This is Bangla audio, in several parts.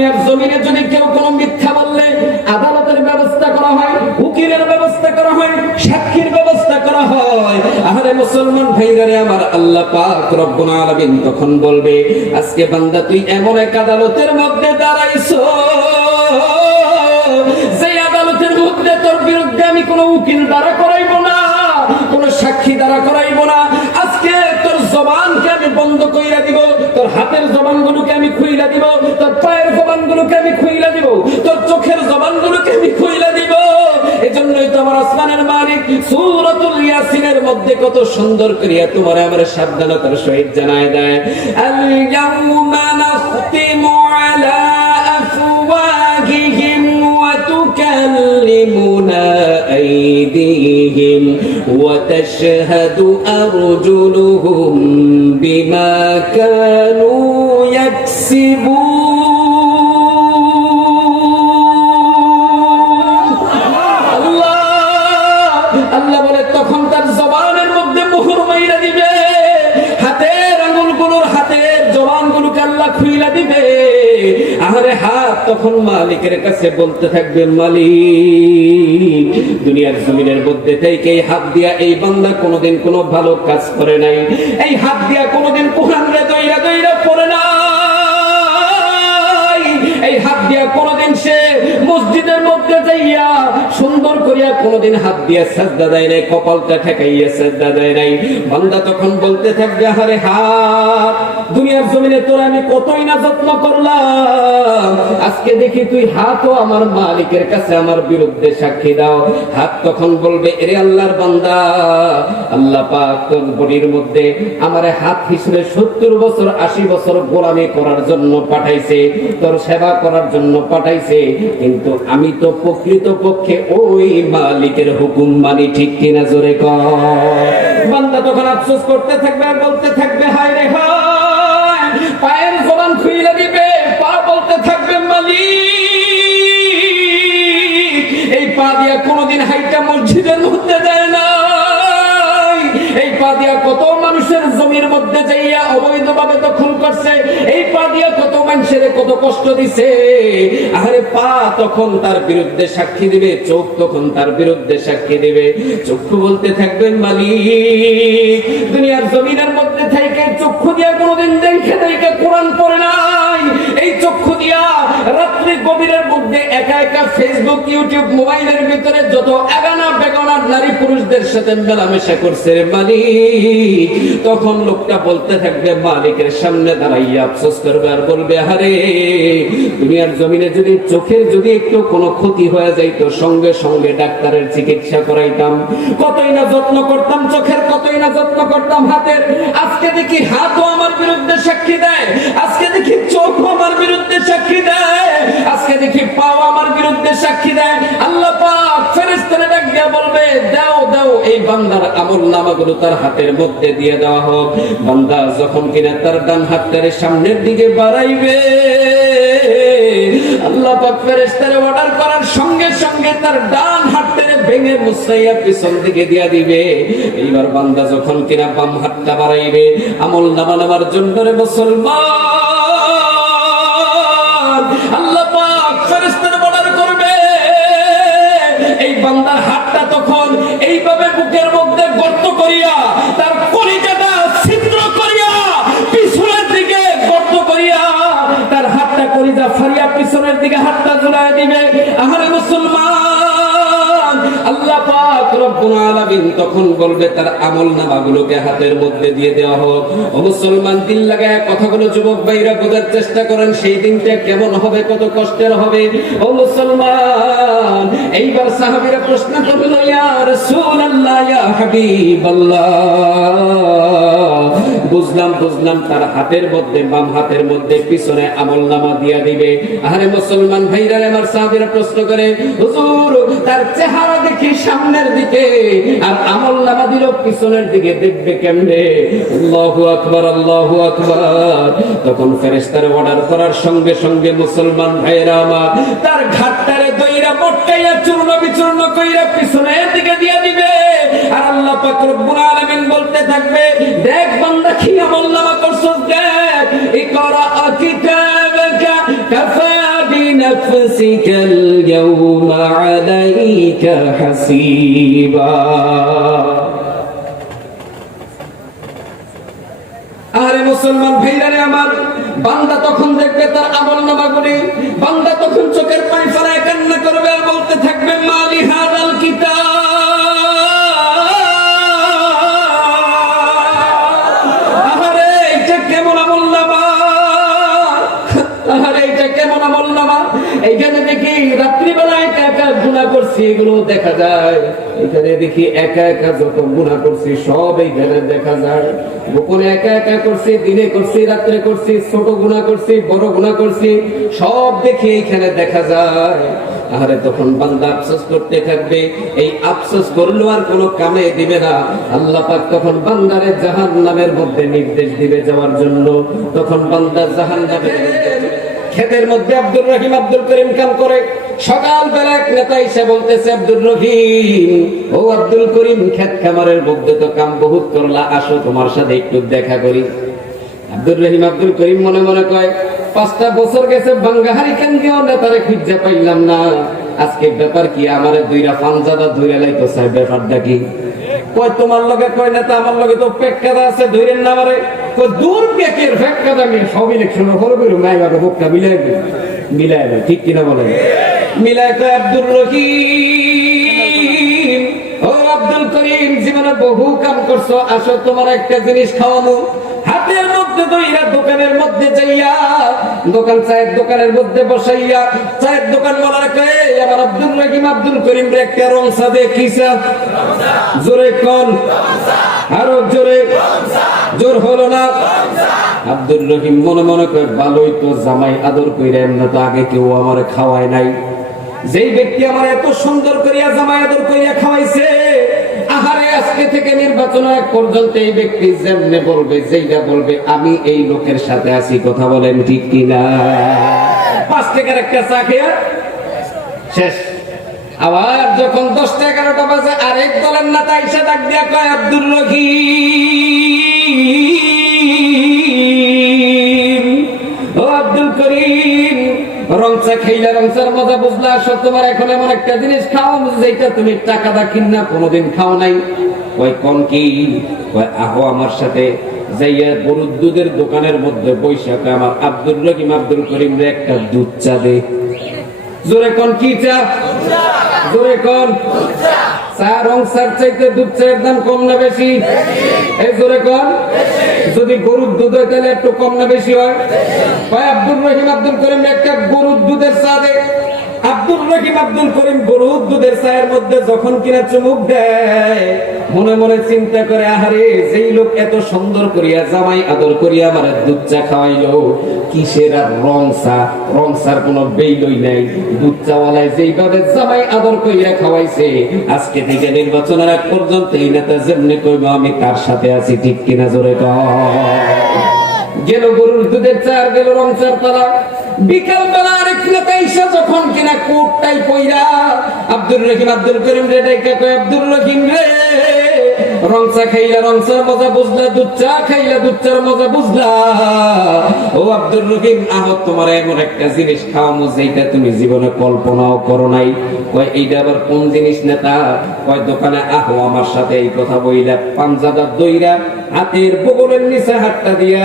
দুনিয়ার জমিনে যদি কেউ কোনো মিথ্যা বললে আদালতের ব্যবস্থা করা হয়, উকিলের ব্যবস্থা করা হয়, সাক্ষীর ব্যবস্থা করা হয়, আহারে মুসলমান ভাইরারে আমার আল্লাহ পাক রব্বুল আলামিন তখন বলবে, আজকে বান্দা তুই এমন এক আদালতের মধ্যে দাঁড়াইছো তোর হাতের জবানগুলোকে আমি খুইলা দিব, তোর পায়ের জবানগুলোকে আমি খুইলা দিব, তোর চোখের জবানগুলোকে আমি খুইলা দিব। এজন্যই তো আমার আসমানের মালিক সূরাতুল ইয়াসিনের মধ্যে কত সুন্দর করিয়া তোমার আমার সাবধানতার সহিত জানায় দেয়। আল ইয়াউমা নাখতিমু আলা আফওয়াহিহিম ওয়া তুকাল্লিমুনা আইদিহিম। وتشهد أرجلهم بما كانوا يكسبون আল্লাহ আল্লাহ বলে তখন তার জবানের মধ্যে মোহর মাইরা দিবে হাতের আঙুলগুলোর হাতের জবানগুলোকে আল্লাহ খুইলা দিবে আহারে হাত তখন মালিকের কাছে বলতে থাকবে, মালিক, দুনিয়ার জমিনের মধ্যে থেকে এই হাত দিয়া এই বান্দা কোনোদিন কোনো ভালো কাজ করে নাই। এই হাত দিয়া কোনোদিন কোরআন রে দইরা দইরা পড়ে নাই। কপালটা ঠেকাইয়া সাজদা দেয় নাই। বান্দা তখন বলতে থাকবে আরে হাত দুনিয়ার জমিনে তোর আমি কতই না যত্ন করলাম। আজকে দেখি তুই হাতও আমার মালিকের কাছে আমার বিরুদ্ধে সাক্ষী দাও। হাত তখন বলবে, এরে আল্লাহর বান্দা, আল্লাহ পাক তোর বডির মধ্যে আমার হাত হিসেবে সত্তর বছর, আশি বছর গোলামি করার জন্য পাঠাইছে, তোর সেবা করার জন্য পাঠাইছে। কিন্তু আমি তো প্রকৃত পক্ষে ওই মালিকের হুকুম মানি, ঠিক কিনা জোরে কর বান্দা তখন আফসোস করতে থাকবে আর বলতে থাকবে হায় রে হায়! মসজিদের মধ্যে যায় না এই পা দিয়া কত মানুষের জমির মধ্যে যাইয়া অবৈধভাবে দখল করছে, এই পা দিয়া কত মানুষের কত কষ্ট দিছে। আরে পা তখন তার বিরুদ্ধে সাক্ষী দিবে, চোখ তখন তার বিরুদ্ধে সাক্ষী দিবে। চক্ষু বলতে থাকবেন মালিক, দুনিয়ার জমিনের মধ্যে থেকে চক্ষু দিয়া কোনোদিন দেখে দেখে কোরআন পড়ে নাই। এই চক্ষু দিয়া একা একা ফেসবুক ইউটিউব মোবাইলের ভিতরে যত এগানা বেগানার নারী পুরুষদের সাথে মেলামেশা করছে মালিক। তখন লোকটা বলতে থাকবে, মালিকের সামনে দাঁড়াইয়া আফসোস করবে আর বলবে, আরে, দুনিয়ার জমিনে যদি চোখের যদি একটু কোনো ক্ষতি হয়ে যাইতো, সঙ্গে সঙ্গে ডাক্তারের চিকিৎসা করাইতাম। কতই না যত্ন করতাম চোখের, কতই না যত্ন করতাম হাতের। আজকে দেখি হাতও আমার বিরুদ্ধে সাক্ষী দেয়, আজকে দেখি চোখ আমার বিরুদ্ধে সাক্ষী দেয়। আজকে দেখি পাও আমার বিরুদ্ধে সাক্ষী দেয়। আল্লাহ পাক ফেরেশতারে ডাক বলবে, দাও দাও, এই বান্দার আমল নামাগুলো তার হাতের মধ্যে দিয়ে দেওয়া হোক। বান্দা যখন কিনা তার ডান সামনের দিকে বাড়াইবে, আল্লাহ পাক ফেরেশতারে অর্ডার করার সঙ্গে সঙ্গে তার ডান হাতটারে ভেঙে মুসাইয়া পিছন দিকে দিয়া দিবে। এইবার বান্দা যখন কিনা বাম হাতটা বাড়াইবে, আমল নামা নামার জন্য রে মুসলমান বান্দার হাতটা তখন এইভাবে বুকের মধ্যে গর্ত করিয়া, তার কলিজাটা ছিদ্র করিয়া, পিছনের দিকে গর্ত করিয়া, তার হাতটা কলিজা ফারিয়া পিছনের দিকে হাতটা জোড়ায় দিবে। আহারে মুসলমান, আল্লাহ তখন বলবে, তার আমল নামাগুলোকে হাতের মধ্যে দিয়ে দেওয়া হোক। ও মুসলমান দিন লাগায় কথাগুলো যুবক ভাইরা বোঝার চেষ্টা করেন, সেই দিনটা কেমন হবে, কত কষ্টের হবে। ও মুসলমান, এইবার সাহাবীরা প্রশ্ন করল, ইয়া রাসূলুল্লাহ, ইয়া হাবিবাল্লাহ। বুঝলাম বুঝলাম, তার হাতের মধ্যে, বাম হাতের মধ্যে পিছনে আমল নামা দিয়া দিবে। আরে মুসলমান ভাইরা আমার সাহাবীরা প্রশ্ন করে, হুজুর, তার চেহারা দেখি সামনের দিকে, আর আমল নামা দিল পিছনের দিকে, দেখবে কেমনে? আল্লাহু আকবার আল্লাহু আকবার। তখন ফেরেশতার অর্ডার করার সঙ্গে সঙ্গে মুসলমান ভাইরা আমার, তার ঘাটটারে দইরা মটকাইয়া চূর্ণ বিচূর্ণ কইরা পিছনের দিকে দিয়া দিবে। আর আল্লাহ পাক রব্বুল আলামিন বলতে থাকবে, দেখ বান্দা, কি আমল নামা দেখ। ইকরা কিতাবাকা কাফা বিনফসিকা আল-ইয়াওমা আলাইকা হাসিবা। আরে মুসলমান ভাইরারে আমার, বান্দা তখন দেখবে করছি এগুলো দেখা যায়। এখানে দেখি একা একা যত গুণা করছি, সব এইখানে দেখা যায়। গোপনে একা একা করছি, দিনে করছি, রাত্রে করছি, ছোট গুণা করছি, বড় গুণা করছি, সব দেখি এইখানে দেখা যায়। আরে তখন বান্দা আফসোস করতে থাকবে, এই আফসোস করল আর কোনো কামে দিবে না। আল্লাহ পাক তখন বান্দারে জাহান নামের মধ্যে নির্দেশ দিবে যাওয়ার জন্য। তখন বান্দা জাহান নামের ক্ষেতের মধ্যে আব্দুর রহিম, আব্দুল করিম কাম করে। সকাল বেলা এক নেতা এসে বলতেছে, আব্দুর রহিম, ও আব্দুল করিম, ক্ষেত খামারের মধ্যে তো কাম বহুত করলা, আসো তোমার সাথে একটু দেখা করি। আব্দুর রহিম, আব্দুল করিম মনে মনে কয়, পাঁচটা বছর গেছে, বাঙ্গাহারি কেন দিও নেতারে খুঁজে পাইলাম না? আজকে ব্যাপার কি, আমার দুইরা পাঞ্জাদা ধরে লাইতো স্যার ব্যাপারটা কি? কয়, তোমার লগে কই না তো আমার লগে তো পেক্কাদা আছে, ধরেন না মারে কই দূর পেকের পেক্কাদা আমি সব ইলেকশনের হল বেরো মাই বাবা বোকটা মিলাই মিলাই ঠিক কিনা বলে মিলাই তো আব্দুর রহিম। আব্দুল করিম জীবনে বহু কাম করছ, আসো তোমার একটা জিনিস খাওয়ানো হাতের মধ্যে দইরা দোকানের মধ্যে যাইয়া, দোকান চায়ের দোকানের মধ্যে বসাইয়া, চায়ের দোকান বলার আব্দুল রহিম মনে মনে করে ভালোই তো জামাই আদর তো আগে কেউ আমার খাওয়ায় নাই। যেই ব্যক্তি আমার এত সুন্দর করিয়া জামাই আদর করিয়া খাওয়াইছে আহারে আজকে থেকে নির্বাচন এক পর্যন্ত এই ব্যক্তি যেমনে বলবে যেইটা বলবে, আমি এই লোকের সাথে আছি, কথা বলেন ঠিক কিনা? পাঁচ টাকার একটা চা খেয়ে শেষ। আবার যখন দশটা এগারোটা বাজে, আরেক দলের নেতা এসে ডাক দিয়া কয় আব্দুল রহিম। রংচা খাইলা রংচার মজা বুঝলা, আসো তোমার এখন এমন একটা জিনিস খাও যেটা তুমি টাকা দা কিনা, কোনোদিন খাও নাই। কয়, কোন কি? কয়, আহো আমার সাথে, যাইয়া গরুর দুধের দোকানের মধ্যে বৈশাখ আমার আব্দুল রহিম আব্দুল করিম রে, একটা দুধ চা দে। জোরে কোন কি চা? জোরে কোন? চা, রং চার চাইতে দুধ চায়ের দাম কম না বেশি? এই জোরে কোন? যদি গরুর দুধ হয় তাহলে একটু কম না বেশি হয়? ভাই আব্দুল রহিম আব্দুল করিম একটা গরুর দুধের চা দে আব্দুল রহিম আব্দুল করিম গরুর দুধের চায়ের মধ্যে যখন কিনা চুমুক দেয়, মনে মনে চিন্তা করে, আহারে, যেই লোক এত সুন্দর করিয়া জামাই আদর করিয়া আমার দুধ চা খাওয়াইলো, কিসের আর রং চা? রং চার কোনো বেইলই নাই। দুধ চাওয়ালায় যেইভাবে জামাই আদর করিয়া খাওয়াইছে, আজকে থেকে নির্বাচনের এক পর্যন্ত এই নেতা যেমনি কইব, আমি তার সাথে আছি, ঠিক কিনা জোরে গেল গরুর দুধের চার গেল রং চার তালা। বিকাল বেলা আরেক নেতা এসে যখন কিনা কোটটাই পইরা আব্দুর রহিম আব্দুল করিম রে ডেকে কয়, আব্দুর রহিম রে। রং চা খাইলা, রং চার মজা বুঝলা, দুধ চা খাইলা, দুধ চার মজা বুঝলা। ও আব্দুর রহিম আহ তোমার এমন একটা জিনিস খাওয়ামো যেটা তুমি জীবনে কল্পনাও করো নাই। কয়, এইটা আবার কোন জিনিস নেতা? কয়, দোকানে আহো আমার সাথে এই কথা বইলা দইরা হাতের বগলের নিচে হাতটা দিয়া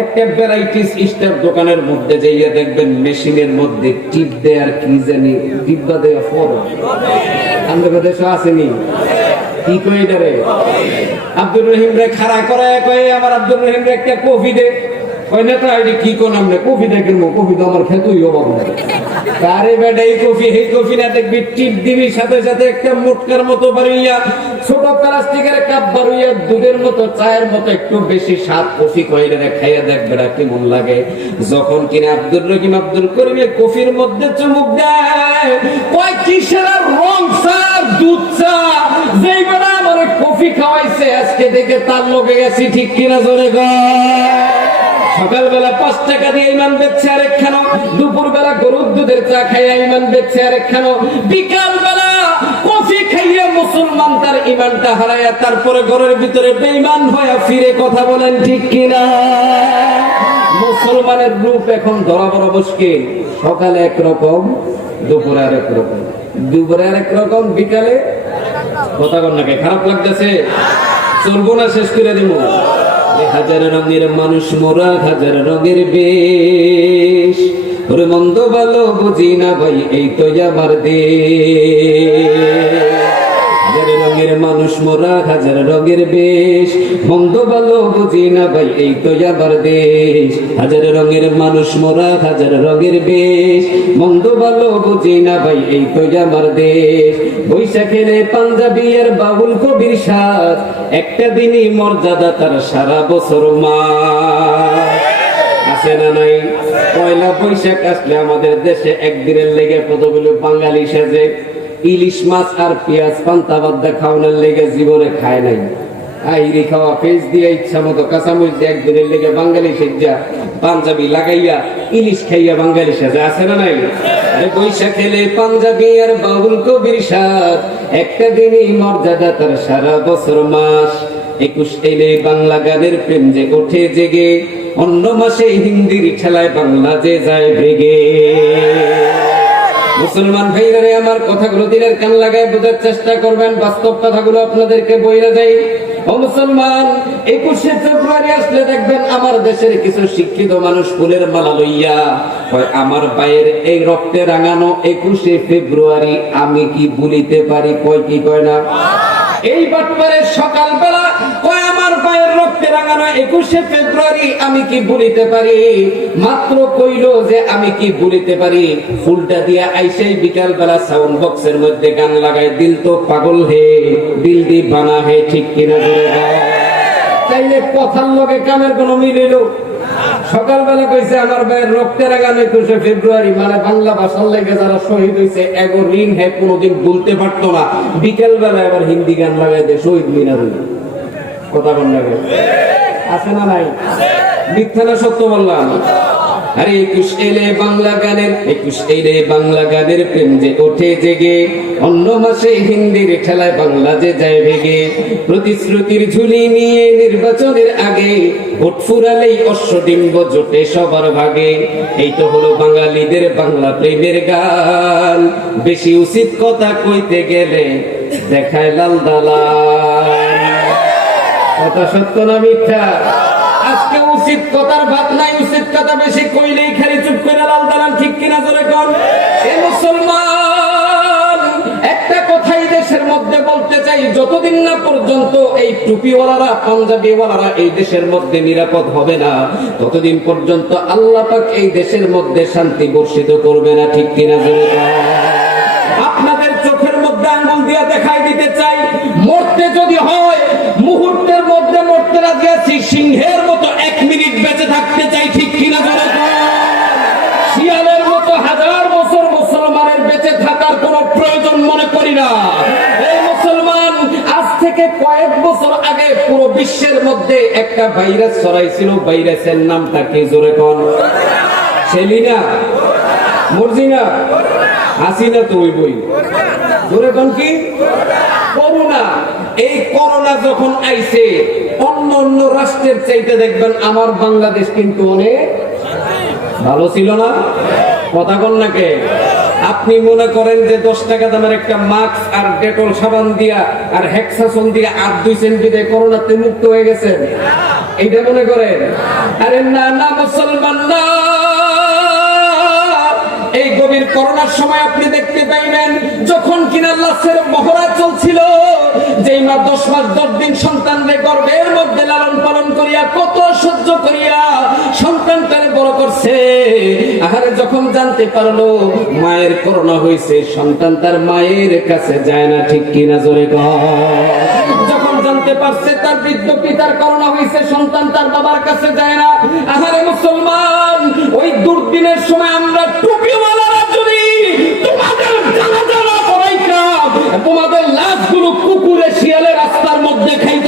একটা ভ্যারাইটিস স্টার দোকানের মধ্যে যাইয়া দেখবেন, মেশিনের মধ্যে টিপ দেয়ার কি জানি, ডিব্বা দেয়া ফর আসেনি? কি কই রে আব্দুর রহিম রে খাড়া করায় কয়ে আমার আব্দুর রহিম রে একটা কফি দে। কই নেতা কি কোন কফি দে কিনবো কফি তো আমার অভাব নাই। কারে বেটা, এই কফি এই কফি না দেখবি, টিপ দিবি, সাথে সাথে একটা মতো ছোট প্লাস্টিকের কাপ দুধের মতো, চায়ের মতো একটু বেশি স্বাদ কফি কইলে রে খাইয়া দেখ বেটা, কেমন লাগে। যখন কিনা আব্দুর রহিম আব্দুল করিম কফির মধ্যে চুমুক দেয়, কয় কিসের রং চা দুধ চা? যেই বেটা আমার কফি খাওয়াইছে, আজকে দেখে তার লোকে গেছি ঠিক কিনা জোরে গয় সকালবেলা পাঁচ টাকা দিয়ে ইমান বেচছে আরেক খানো দুপুর বেলা গরুর দুধের চা খাইয়া ইমান বেচছে আরেক খানো বিকাল বেলা কফি খাইয়া মুসলমান তার ইমানটা হারাইয়া তারপরে ঘরের ভিতরে বেইমান হয়ে ফিরে কথা বলেন ঠিক কিনা? মুসলমানের রূপ এখন ধরা বড় মুশকিল। সকালে একরকম দুপুরে আরেক রকম। দুপুরে আরেক রকম, বিকালে? কথা বল নাকি খারাপ লাগতেছে? চলবো না, শেষ করে দিব। হাজার রঙের মানুষ মোরা হাজার রঙের বেশ। ওর মন্দ ভালো বুঝি না ভাই, এই তো আমার দেশ। রঙের মানুষ মোরা, হাজার রঙের বেশ। মন্দ ভালো বুঝি না ভাই, এই তো আমার দেশ। হাজার রঙের মানুষ মোরা, হাজার রঙের বেশ। মন্দ ভালো বুঝি না ভাই, এই তো আমার দেশ। বৈশাখের পাঞ্জাবি আর বাবুল কবির সাথ একটা দিনই মর্যাদা তার সারা বছর মা আছে না নাই? পয়লা বৈশাখ আসলে আমাদের দেশে একদিনের লেগে কতগুলো বাঙালি সেজে। ইলিশ মাছ আর পেঁয়াজ পান্তা বাদ্দা খাওয়ানোর লেগে জীবনে খায় নাই। আইরি খাওয়া পেঁচ দিয়ে ইচ্ছা মতো কাঁচামরিচ দিয়ে একদিনের লেগে বাঙালি সেজা পাঞ্জাবি লাগাইয়া ইলিশ খাইয়া বাঙালি সেজে আছে না নাই? আরে এলে পাঞ্জাবি আর বাবুল কবির সাথ একটা দিনই মর্যাদা তার সারা বছর মাস। একুশ এলে বাংলা গানের প্রেম যে ওঠে জেগে, অন্য মাসে হিন্দির ঠেলায় বাংলা যে যায় ভেগে মুসলমান ভাইরারে আমার কথাগুলো দিনের কান লাগায় বোঝার চেষ্টা করবেন বাস্তব কথাগুলো আপনাদেরকে বইরা যাই ও মুসলমান একুশে ফেব্রুয়ারি আসলে দেখবেন আমার দেশের কিছু শিক্ষিত মানুষ ফুলের মালা লইয়া কয় আমার পায়ের এই রক্তে রাঙানো একুশে ফেব্রুয়ারি আমি কি ভুলিতে পারি কয় কি কয় না? এই বাটপারে সকালবেলা বেলা সকালবেলা কইছে, আমার ভাইয়ের রক্তে রাগানো একুশে ফেব্রুয়ারি মানে লেগে শহীদ হয়েছে ভুলতে পারতো না। বিকেল বেলা এবার হিন্দি গান লাগাই শহীদ মিনার। কথা আছে না নাই? মিথ্যা না সত্য বললাম। আরে একুশ এলে বাংলা গানের, একুশ এলে বাংলা গানের প্রেম যে ওঠে জেগে, অন্য মাসে হিন্দির ঠেলায় বাংলা যে যায় ভেগে। প্রতিশ্রুতির ঝুলি নিয়ে নির্বাচনের আগে, ভোট ফুরালেই অশ্বডিম্ব জোটে সবার ভাগে। এই তো হলো বাঙালিদের বাংলা প্রেমের গান। বেশি উচিত কথা কইতে গেলে দেখায় লাল দালাল। কথা সত্য না মিথ্যা? আজকে উচিত কথার ভাত নাই, উচিত কথা বেশি কইলেই খালি চুপ করে লাল দালান ঠিক কিনা জোরে কর এ মুসলমান, একটা কথাই দেশের মধ্যে বলতে চাই, যতদিন না পর্যন্ত এই টুপিওয়ালারা, পাঞ্জাবিওয়ালারা এই দেশের মধ্যে নিরাপদ হবে না, ততদিন পর্যন্ত আল্লাহ পাক এই দেশের মধ্যে শান্তি বর্ষিত করবে না, ঠিক কিনা জোরে আপনাদের চোখের মধ্যে আঙ্গুল দিয়া দেখাই দিতে চাই, মরতে যদি হয় রাজি আছি সিংহের মতো এক মিনিট বেঁচে থাকতে চাই, ঠিক কিনা জোরে শিয়ালের মতো হাজার বছর মুসলমানের বেঁচে থাকার কোনো প্রয়োজন মনে করি না। এই আগে পুরো বিশ্বের মধ্যে একটা ভাইরাস ছড়াইছিল। ভাইরাসের নামটা কি জোরে সেলিনা, মর্জিনা, হাসিনা তো ওই বই ধরে কোন এই করোনা যখন আইছে, অন্য অন্য রাষ্ট্রের চাইতে দেখবেন আমার বাংলাদেশ কিন্তু অনেক ভালো ছিল না। কথা কন নাকে আপনি মনে করেন যে দশ টাকা দামের একটা মাস্ক আর ডেটল সাবান দিয়া আর হেক্সাসন দিয়া আর দুই সেন্টিতে করোনাতে মুক্ত হয়ে গেছেন? এইটা মনে করেন? আরে না না, মুসলমান, না! এই গভীর করোনার সময় আপনি দেখতে পাইবেন, যখন কিনা লাশের মহড়া চলছিল যেই মা দশ মাস, দশ দিন গর্ভের মধ্যে লালন পালন করিয়া কত সহ্য করিয়া সন্তানটারে বড় করছে। আহারে, যখন জানতে পারল মায়ের করোনা হয়েছে সন্তান তার মায়ের কাছে যায় না, ঠিক কিনা জোরে যখন জানতে পারছে তার বৃদ্ধ পিতার করোনা হয়েছে সন্তান তার বাবার কাছে যায় না, আহারে মুসলমান, ওই দুর্দিনের সময় আমরা তোমাদের লাশগুলো কুকুরে শিয়ালে রাস্তার মধ্যে খাইতো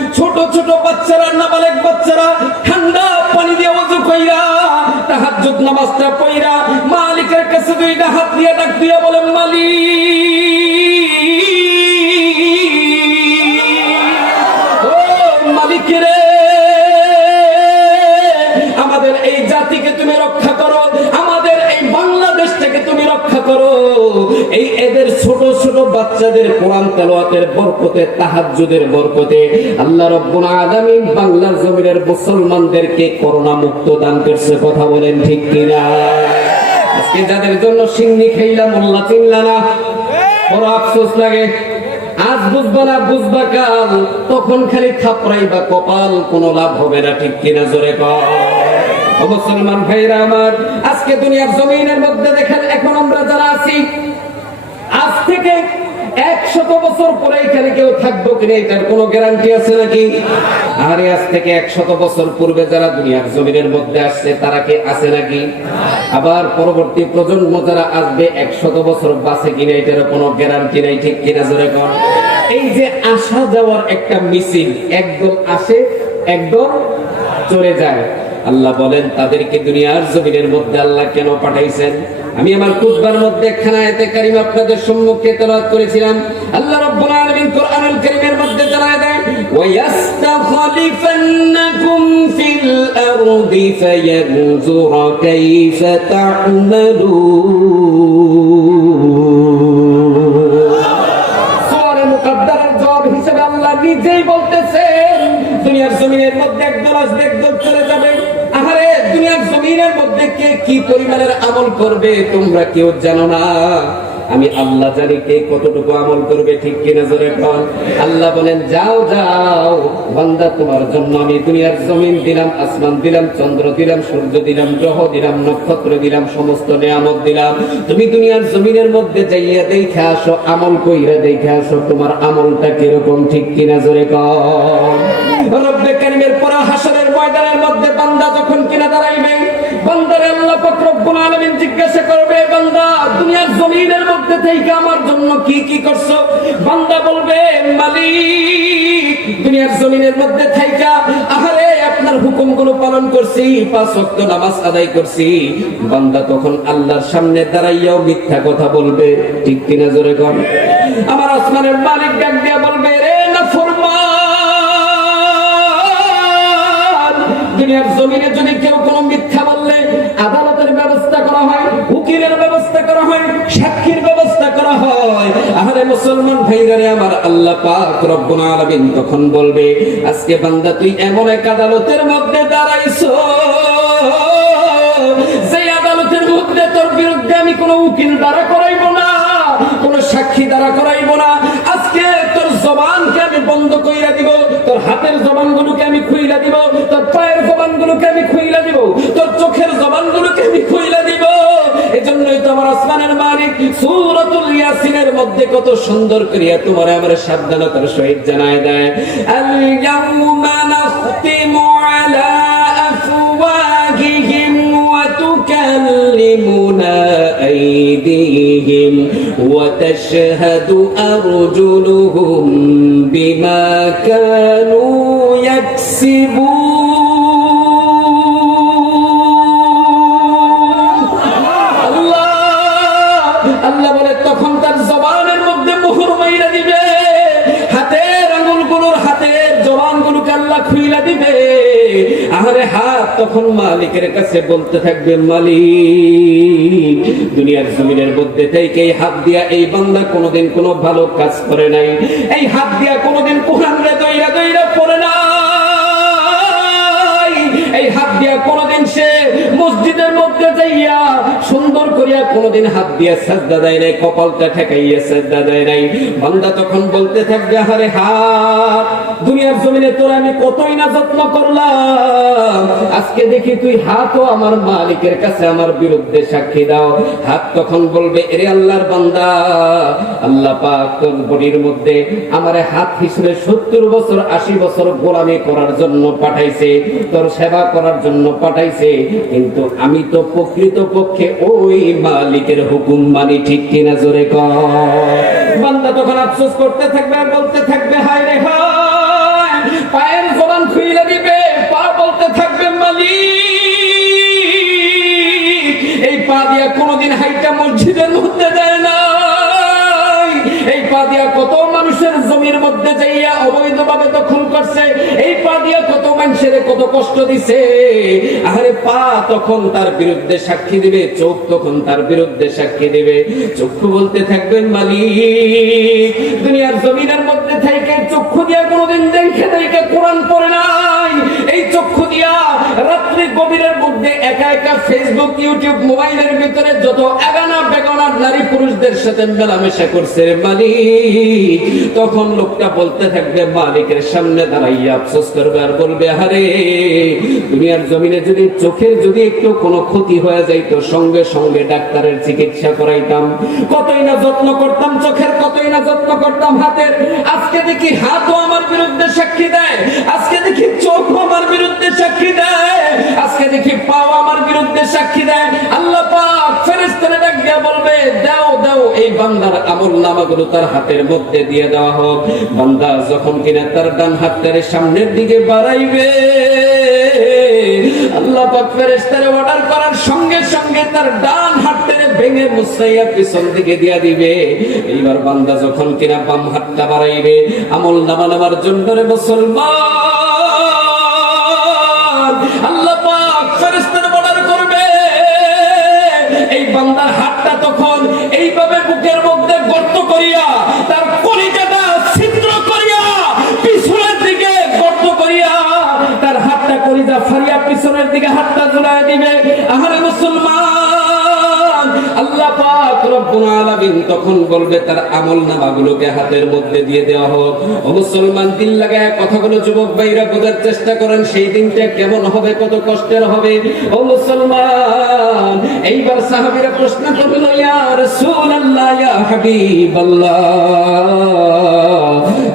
ছোট ছোট বাচ্চারা, নাবালেক বাচ্চারা, ঠান্ডা পানি দিয়ে অজু কইরা, তাহাজ্জুদ নামাজটা পইরা মালিকের কাছে দুইটা হাত দিয়ে ডাক দিয়া বলে মালিক! ছোট বাচ্চাদের কোরআন তেলাওয়াতের বরকতে, তাহাজ্জুদের বরকতে আল্লাহ রব্বুল আলামিন বাংলার জমিনের মুসলমানদেরকে করোনা মুক্ত দান করছে, কথা বলেন ঠিক কিনা? আজকে যাদের জন্য সিন্নি খাইলা, মোল্লা চিনলা না। বড় আফসোস লাগে। আজ বুঝবা না, বুঝবা কাল, তখন খালি থাপড়াই বা কপাল, কোনো লাভ হবে না, ঠিক কিনা জোরে কর মুসলমান ভাইরা আমার, আজকে দুনিয়ার জমিনের মধ্যে দেখেন, এখন আমরা যারা আছি আজ থেকে একশত বছর পরে এখানে কেউ থাকব কিনা এটার কোনো গ্যারান্টি আছে নাকি? আরে, আজ থেকে একশত বছর পূর্বে যারা দুনিয়ার জমিনের মধ্যে আসছে, তারা কি আছে নাকি? আবার পরবর্তী প্রজন্ম যারা আসবে, একশত বছর বাঁচে কিনা এটার কোনো গ্যারান্টি নাই, ঠিক কিনা জোরে কর এই যে আসা যাওয়ার একটা মিছিল একদম আসে, একদম চলে যায়। আল্লাহ বলেন, তাদেরকে দুনিয়ার জমিনের মধ্যে আল্লাহ কেন পাঠাইছেন? আমি আমার কুতবার মধ্যে একখানা এতে কারিম আপনাদের সম্মুখে তেলাওয়াত করেছিলাম। আল্লাহ রাব্বুল আলামিন কোরআনুল কারীমের মধ্যে জানায় দেন, ওয়ায়াস্তাখলিফান্নাকুম ফিল আরদি ফায়ানজুরা কাইফা তা'মালুন। পরিমাণের আমল করবে, তোমরা কেউ জানো না। আমি আল্লাহ জানি কে কতটুকু আমল করবে, ঠিক কিনা জোরে কন? আল্লাহ বলেন, যাও যাও, বান্দা, তোমার জন্য আমি দুনিয়ার জমিন দিলাম, আসমান দিলাম, চন্দ্র দিলাম, সূর্য দিলাম, গ্রহ দিলাম, নক্ষত্র দিলাম, সমস্ত নিয়ামত দিলাম। তুমি দুনিয়ার জমিনের মধ্যে যাইয়া দেখে আসো, আমল কইরা দেখে আসো, তোমার আমলটা কীরকম, ঠিক কিনা জোরে কন? রব্বে কারিমের পর হাসরের ময়দানের মধ্যে বান্দা যখন কিনা দাঁড়াইবে রব্বুল আলামিন জিজ্ঞাসা করবে বান্দা, দুনিয়ার জমিনের মধ্যে থেকে আমার জন্য কি কি করছ? বান্দা বলবে, মালিক, দুনিয়ার জমিনের মধ্যে থাইকা আহারে, আপনার হুকুমগুলো পালন করছি, পাঁচ ওয়াক্ত নামাজ আদায় করছি। বান্দা তখন আল্লাহর সামনে দাঁড়াইয়াও মিথ্যা কথা বলবে। ঠিক কিনা জোরে কর আমার আসমানের মালিক ডাক দিয়া বলবে, রে না দুনিয়ার জমিনে যদি কেউ কোনো মিথ্যা বললে আদালতের আহারে মুসলমান ভাইরারে আমার আল্লাহ পাক রব্বুল আলামিন তখন বলবে, আজকে বান্দা তুই এমন এক আদালতের মধ্যে দাঁড়াইছো যে আদালতের মধ্যে তোর বিরুদ্ধে আমি কোনো উকিল দ্বারা করাইব না, কোনো সাক্ষী দ্বারা করাইব না, আজকে তোর জবানকে আমি বন্ধ কইরা সুন্দর করিয়া তোমার আমার সাবধানতার সহিত জানাই দেয়। আল-ইয়াউমা নাখতিমু আলা ওয়া তাশহাদু আরজুলুহুম বিমা তখন মালিকের কাছে বলতে থাকবে, মালিক, দুনিয়ার জমিনের মধ্যে থেকে হাত দিয়া এই বান্দা কোনোদিন কোনো ভালো কাজ করে নাই। এই হাত দিয়া কোনোদিন কোরআন রে দইরা দইরা পড়ে নাই। মসজিদের মধ্যে যাইয়া সুন্দর করিয়া কোনোদিন হাত দিয়া সাজদা দেয় নাই, কপালটা ঠেকাইয়া সাজদা দেয় নাই। বান্দা তখন বলতে থাকবে আরে হাত, দুনিয়ার জমিনে তোর আমি কতই না যত্ন করলাম। আজকে দেখি তুই হাতও আমার মালিকের কাছে আমার বিরুদ্ধে সাক্ষী দাও। হাত তখন বলবে, এরে আল্লাহর বান্দা, আল্লাহ পাক তোর বডির মধ্যে আমার হাত হিসেবে সত্তর বছর, আশি বছর গোলামি করার জন্য পাঠাইছে, তোর সেবা করার জন্য পাঠাইছে, কিন্তু আমি তো প্রকৃত পক্ষে ওই মালিকের হুকুম মানি, ঠিক কিনা জোরে কর বান্দা তখন আফসোস করতে থাকবে আর বলতে থাকবে, হায় রে পায়ের জবান খুইলে দিবে, পা বলতে থাকবে, মালিক। এই পা দিয়া কোনোদিন হাইটা মসজিদের মধ্যে যায় না এই পা দিয়া কত মানুষের জমির মধ্যে যাইয়া অবৈধভাবে দখল করছে এই পা দিয়ে কত মানুষের কত কষ্ট দিছে। আরে পা তখন তার বিরুদ্ধে সাক্ষী দিবে, চোখ তখন তার বিরুদ্ধে সাক্ষী দিবে। চক্ষু বলতে থাকবেন মালিক, দুনিয়ার জমিনের মধ্যে থেকে চক্ষু দিয়ে কোনোদিন দেখে দেখে কোরআন পড়ে নাই। এই চক্ষু দিয়া রাত্রি গভীরের মধ্যে একা একা ফেসবুক ইউটিউব মোবাইলের ভিতরে যত এগানা বেগানার নারী পুরুষদের সাথে মেলামেশা করছে মালিক। তখন লোকটা বলতে থাকবে, মালিকের সামনে দাঁড়াইয়া আফসোস করবে আর বলবে, আরে, দুনিয়ার জমিনে যদি চোখের যদি একটু কোনো ক্ষতি হয়ে যাইতো, সঙ্গে সঙ্গে ডাক্তারের চিকিৎসা করাইতাম। কতই না যত্ন করতাম চোখের, কতই না যত্ন করতাম হাতের। আজকে দেখি হাতও আমার বিরুদ্ধে সাক্ষী দেয়। আজকে দেখি চোখ আমার বিরুদ্ধে সাক্ষী দেয়। আজকে দেখি পাও আমার বিরুদ্ধে সাক্ষী দেয়। আল্লাহ পাক বলবে, দাও দাও, এই বান্দার আমল নামাগুলো তার হাতের মধ্যে দিয়ে দেওয়া হোক। বান্দা যখন কিনা তার ডান সামনের দিকে বাড়াইবে, আল্লাহ পাক অর্ডার করার সঙ্গে সঙ্গে তার ডান হাতটারে ভেঙে মুসাইয়া পিছন দিকে দিয়া দিবে। এইবার বান্দা যখন কিনা বাম হাতটা বাড়াইবে, আমল নামা নামার জন্য রে মুসলমান আলামিন তখন বলবে, তার আমল নামাগুলোকে হাতের মধ্যে দিয়ে দেওয়া হোক। ও মুসলমান, দিল লাগায় কথাগুলো যুবক ভাইরা বোঝার চেষ্টা করেন, সেই দিনটা কেমন হবে, কত কষ্টের হবে। ও মুসলমান, এইবার সাহাবীরা প্রশ্ন করল, ইয়া রাসূলুল্লাহ, ইয়া হাবিবাল্লাহ।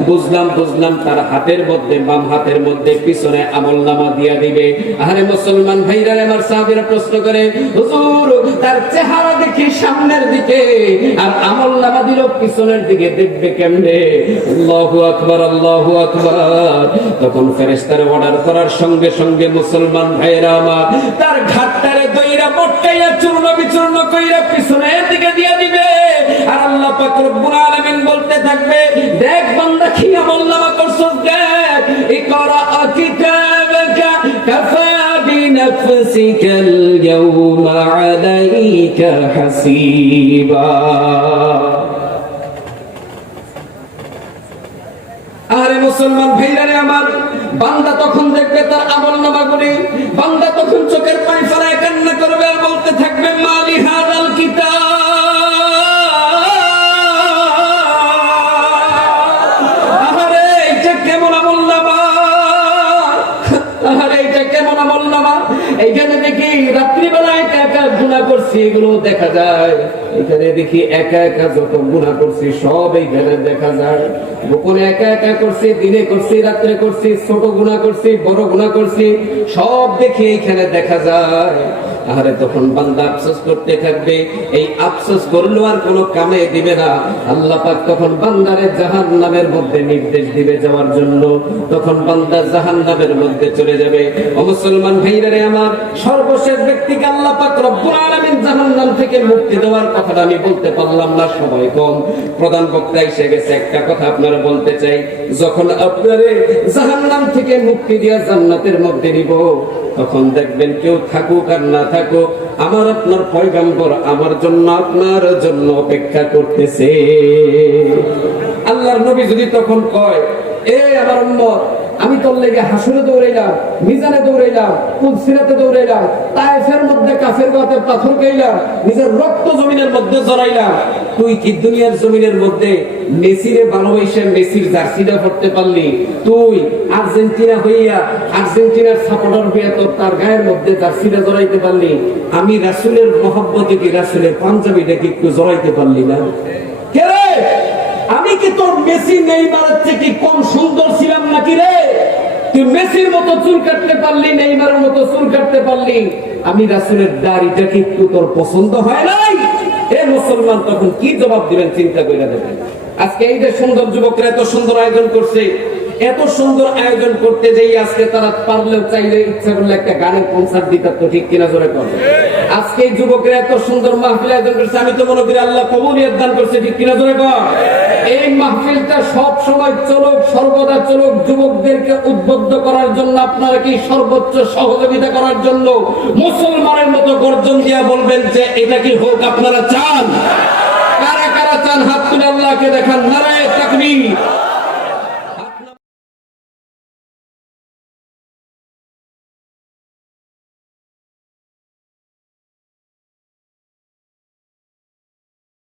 বুঝলাম বুঝলাম, তার হাতের মধ্যে, বাম হাতের মধ্যে পিছনে আমল নামা দিয়া দিবে। আরে মুসলমান ভাইরা, আমার সাহাবীরা প্রশ্ন করে, হুজুর তার চেহারা দেখি সামনের দিকে, আর আমল নামা দিল পিছনের দিকে, দেখবে কেমনে? আল্লাহু আকবার আল্লাহু আকবার। তখন ফেরেস্তার অর্ডার করার সঙ্গে সঙ্গে মুসলমান ভাইরা আমার, তার ঘাটটারে দইরা মটকাইয়া চূর্ণ বিচূর্ণ কইরা পিছনের দিকে দিয়ে দিবে। আর আল্লাহ পাক রব্বুল আলামিন বলতে থাকবে, দেখ বান্দা কি আমল নামা করছস দেখ। ইকরা কিতাবাকা কাফা বিনফসিকাল ইয়াউমা আলাই عليك حسيبا আরে মুসলমান ভাইরারে আমার বান্দা তখন দেখবে তার আমল নামাগুলি বান্দা তখন চোখের পানি ফেলায় কান্না করবে আর বলতে থাকবে মালি হাদাল আহারে করছি এগুলো দেখা যায়। এখানে দেখি একা একা যত গুণা করছি, সব এইখানে দেখা যায়। গোপনে একা একা করছি, দিনে করছি, রাত্রে করছি, ছোট গুণা করছি, বড় গুণা করছি, সব দেখি এইখানে দেখা যায়। আরে তখন বান্দা আফসোস করতে থাকবে, এই আফসোস করল আর কোনো কামে দিবে না। আল্লাহ পাক তখন বান্দারে জাহান নামের মধ্যে নির্দেশ দিবে যাওয়ার জন্য। তখন বান্দা জাহান নামের মধ্যে চলে যাবে। ও মুসলমান ভাইরা রে আমার, সর্বশেষ ব্যক্তিকে আল্লাহ পাক রব্বুল আলামিন জাহান্নাম থেকে মুক্তি দেওয়ার কথাটা আমি বলতে পারলাম না, সময় কম। প্রধান বক্তা এসে গেছে, একটা কথা আপনারা বলতে চাই। যখন আপনারে জাহান্নাম থেকে মুক্তি দিয়া জান্নাতের মধ্যে নিব। তখন দেখবেন কেউ থাকুক আর না থাকুক, আমার আপনার পয়গাম্বর আমার জন্য আপনার জন্য অপেক্ষা করতেছে। আল্লাহর নবী যদি তখন কয়, এ আমার উম্মত আমি তোর লেগে হাসুরে দৌড়াইলাম, মিজানে দৌড়াইলাম কুলসিরাতে দৌড়াইলাম তাইফের মধ্যে কাফের গাতে পাথর খাইলাম, নিজের রক্ত জমিনের মধ্যে জড়াইলাম। তুই কি দুনিয়ার জমিনের মধ্যে মেসিরে ভালোবাসে মেসির জার্সিটা পড়তে পারলি? তুই আর্জেন্টিনা হইয়া আর্জেন্টিনার সাপোর্টার হইয়া তোর তার গায়ের মধ্যে জার্সিটা জড়াইতে পারলি? আমি রাসুলের মহব্বতে কি রাসুলের পাঞ্জাবিটা কি একটু জড়াইতে পারলি না? আমি কি তোর মেসি নেইমারের থেকে কম সুন্দর ছিলাম নাকি রে? তুই মেসির মতো চুল কাটতে পারলি, নেইমারের মতো চুল কাটতে পারলি। আমি রাসুলের দাড়িটা কি তোর পছন্দ হয় নাই? এ মুসলমান তখন কি জবাব দিবেন চিন্তা করে দেবেন আজকে এই যে সুন্দর যুবকরা এত সুন্দর আয়োজন করছে এত সুন্দর আয়োজন করতে যেই আজকে তারা পারলেও চাইলে ইচ্ছা করলে একটা গানের কনসার্ট দিতে তো ঠিক কিনা জোরে করবে আজকে এই যুবকরা এত সুন্দর মাহফিল আয়োজন করছে, আমি তো মনে করি আল্লাহ কবুলিয়াত দান করছে, ঠিক কিনা জোরে কর এই মাহফিলটা সব সময় চলুক, সর্বদা চলুক, যুবকদেরকে উদ্বুদ্ধ করার জন্য, আপনারা কি সর্বোচ্চ সহযোগিতা করার জন্য মুসলমানের মতো গর্জন দিয়া বলবেন যে এটা কি হোক, আপনারা চান? কারা কারা চান? হাত তুলে আল্লাহকে দেখান, নারায় তাকবীর।